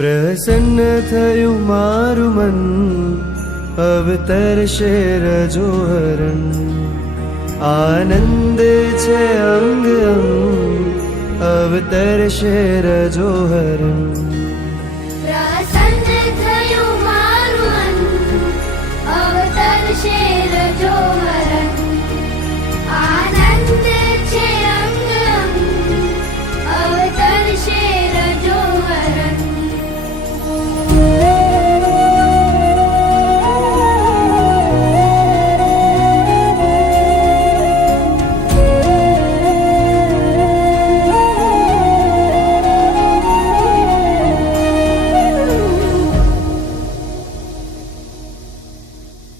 પ્રસન્ન થયું મારું મન, અવતરશે રજોહરણ. આનંદ છે અંગ અંગ, અવતરશે રજોહરણ. પ્રસન્ન થયું મારું મન, અવતરશે રજોહરણ. આનંદ છે અંગ અંગ, અવતરશે રજોહરણ.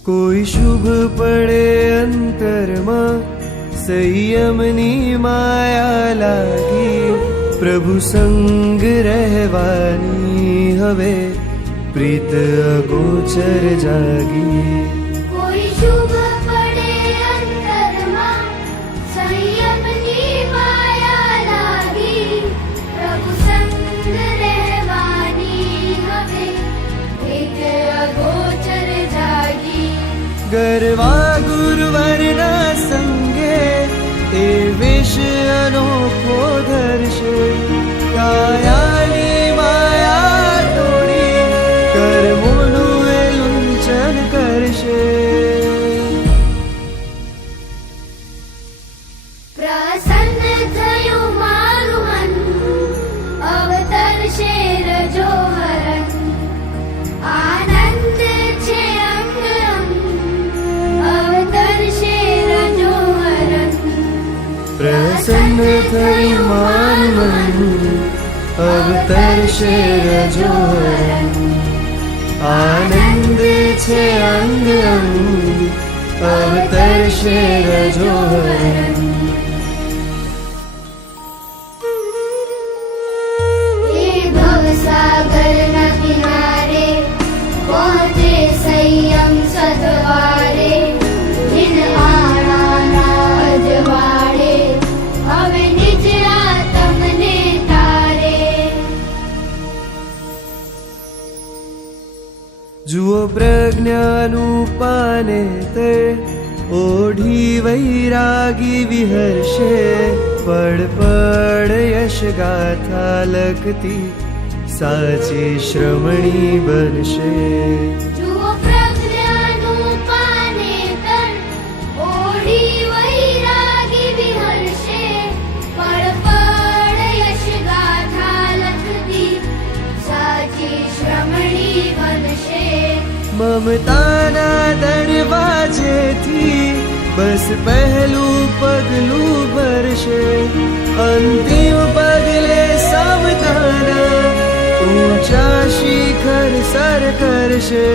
કોઈ શુભ પડે અંતરમાં, સંયમની માયા લાગી. પ્રભુ સંગ રહેવાની હવે પ્રીત અગોચર જાગી. કોઈ શુભ પડે અંતરમાં, સંયમની માયા લાગી. પ્રભુ સંગ રહેવાની હવે પ્રીત અગોચર જાગી. ગરવા ગુરુવરના સંગે એ વેશ અનોખો ધરશે. કાયાની માયા તોડી કર્મોનું એ લુંચન કરશે. પ્રસન્ન થયું મારું મન, અવતરશે રજોહરણ. આનંદ છે અંગ અંગ, અવતરશે રજોહરણ. પ્રસન્ન થયું મારું મન, અવતરશે રજોહરણ. આનંદ છે અંગ અંગ, અવતરશે રજોહરણ. એ ભવસાગરના કિનારે પહોંચે સંયમ સદવારે. દિન આણાના અજવાળે હવે નિજ આત્મને તારે. જુઓ પ્રજ્ઞાનું પાને તે ઓઢી વૈરાગી વિહર્ષે. પડ પડ યશ ગાથા લખતી સાચી શ્રમણી બનશે. જુઓ પ્રજ્ઞાનું પાને તન, ઓઢી વૈરાગી વિહર્ષે. પળ પળ યશ ગાથા લખતી સાચી શ્રમણી બનશે. મમતાના દરવાજેથી બસ પહેલું પગલું ભરશે. અંતિમ પગલે સમતાના ઊંચા શિખર સર કરશે.